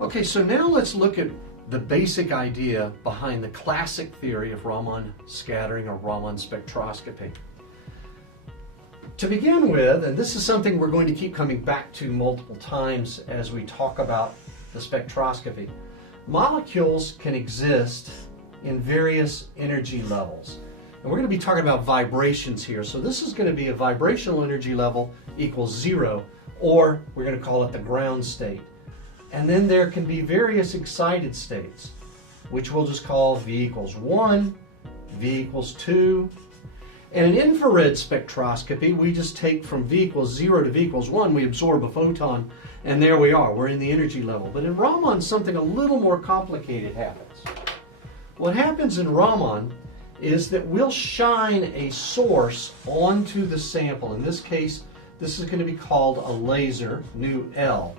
Okay, so now let's look at the basic idea behind the classic theory of Raman scattering or Raman spectroscopy. To begin with, and this is something we're going to keep coming back to multiple times as we talk about the spectroscopy, molecules can exist in various energy levels. And we're going to be talking about vibrations here. So this is going to be a vibrational energy level equals 0, or we're going to call it the ground state. And then there can be various excited states, which we'll just call V equals 1, V equals 2. And in infrared spectroscopy, we just take from V equals 0 to V equals 1, we absorb a photon, and there we are, we're in the energy level. But in Raman, something a little more complicated happens. What happens in Raman is that we'll shine a source onto the sample. In this case, this is going to be called a laser, nu L.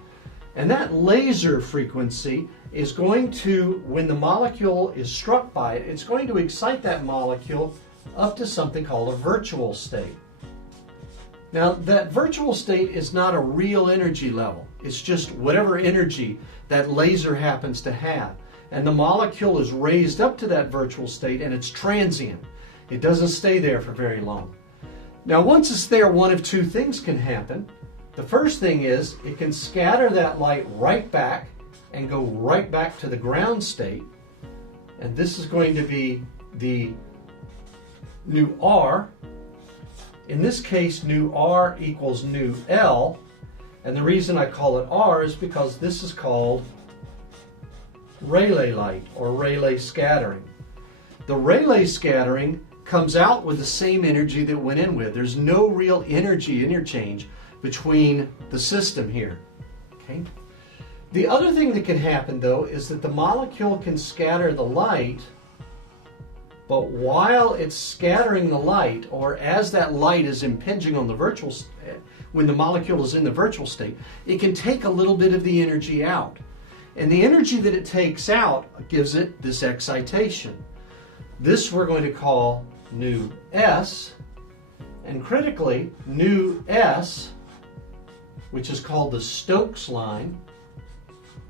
And that laser frequency is going to, when the molecule is struck by it, it's going to excite that molecule up to something called a virtual state. Now, that virtual state is not a real energy level. It's just whatever energy that laser happens to have. And the molecule is raised up to that virtual state, and it's transient. It doesn't stay there for very long. Now, once it's there, one of two things can happen. The first thing is it can scatter that light right back and go right back to the ground state. And this is going to be the nu R. In this case, nu R equals nu L. And the reason I call it R is because this is called Rayleigh light or Rayleigh scattering. The Rayleigh scattering comes out with the same energy that went in with. There's no real energy interchange between the system here. Okay? The other thing that can happen, though, is that the molecule can scatter the light, but while it's scattering the light, or as that light is impinging on the virtual state, when the molecule is in the virtual state, it can take a little bit of the energy out. And the energy that it takes out gives it this excitation. This we're going to call nu S, and critically, nu S, which is called the Stokes line,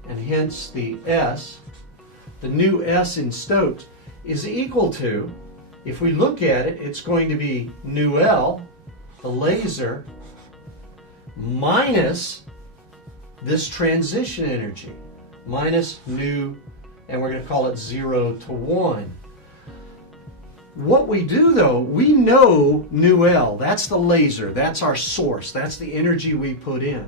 and hence the S, the nu S in Stokes, is equal to, if we look at it, it's going to be nu L, the laser, minus this transition energy, minus nu, and we're going to call it 0 to 1. What we do, though, we know nu L, that's the laser, that's our source, that's the energy we put in.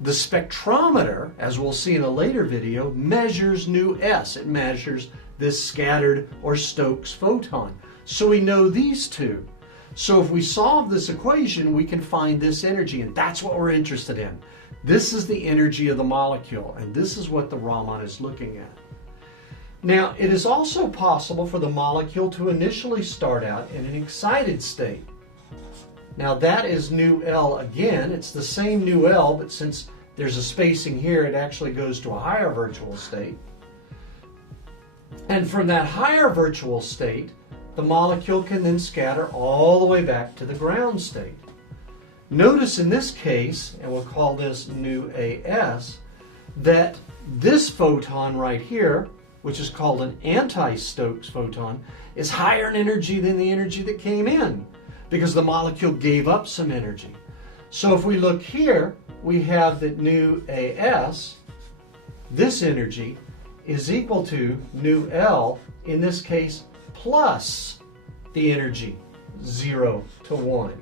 The spectrometer, as we'll see in a later video, measures nu S. It measures this scattered or Stokes photon. So we know these two. So if we solve this equation, we can find this energy, and that's what we're interested in. This is the energy of the molecule, and this is what the Raman is looking at. Now, it is also possible for the molecule to initially start out in an excited state. Now, that is nu L again. It's the same nu L, but since there's a spacing here, it actually goes to a higher virtual state. And from that higher virtual state, the molecule can then scatter all the way back to the ground state. Notice in this case, and we'll call this nu AS, that this photon right here, which is called an anti-Stokes photon, is higher in energy than the energy that came in, because the molecule gave up some energy. So if we look here, we have that nu AS, this energy, is equal to nu L, in this case, plus the energy, 0 to 1.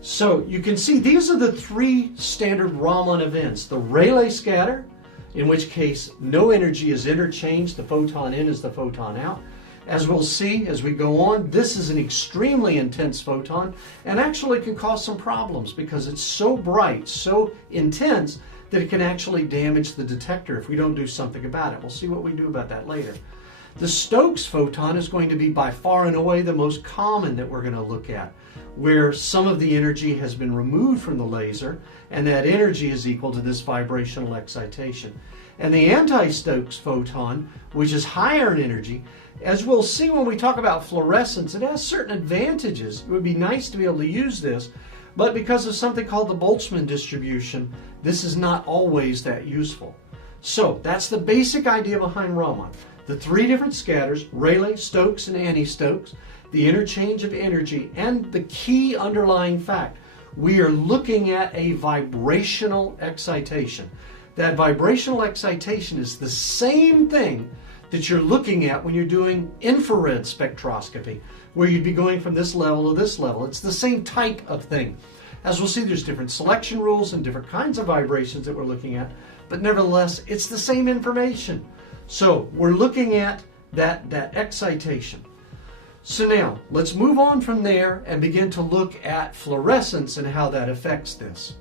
So you can see these are the three standard Raman events. The Rayleigh scatter, in which case no energy is interchanged, the photon in is the photon out. As we'll see as we go on, this is an extremely intense photon and actually can cause some problems because it's so bright, so intense, that it can actually damage the detector if we don't do something about it. We'll see what we do about that later. The Stokes photon is going to be by far and away the most common that we're going to look at, where some of the energy has been removed from the laser, and that energy is equal to this vibrational excitation. And the anti-Stokes photon, which is higher in energy, as we'll see when we talk about fluorescence, it has certain advantages. It would be nice to be able to use this, but because of something called the Boltzmann distribution, this is not always that useful. So that's the basic idea behind Raman. The three different scatters, Rayleigh, Stokes, and anti-Stokes, the interchange of energy, and the key underlying fact. We are looking at a vibrational excitation. That vibrational excitation is the same thing that you're looking at when you're doing infrared spectroscopy, where you'd be going from this level to this level. It's the same type of thing. As we'll see, there's different selection rules and different kinds of vibrations that we're looking at, but nevertheless, it's the same information. So we're looking at that excitation. So now, let's move on from there and begin to look at fluorescence and how that affects this.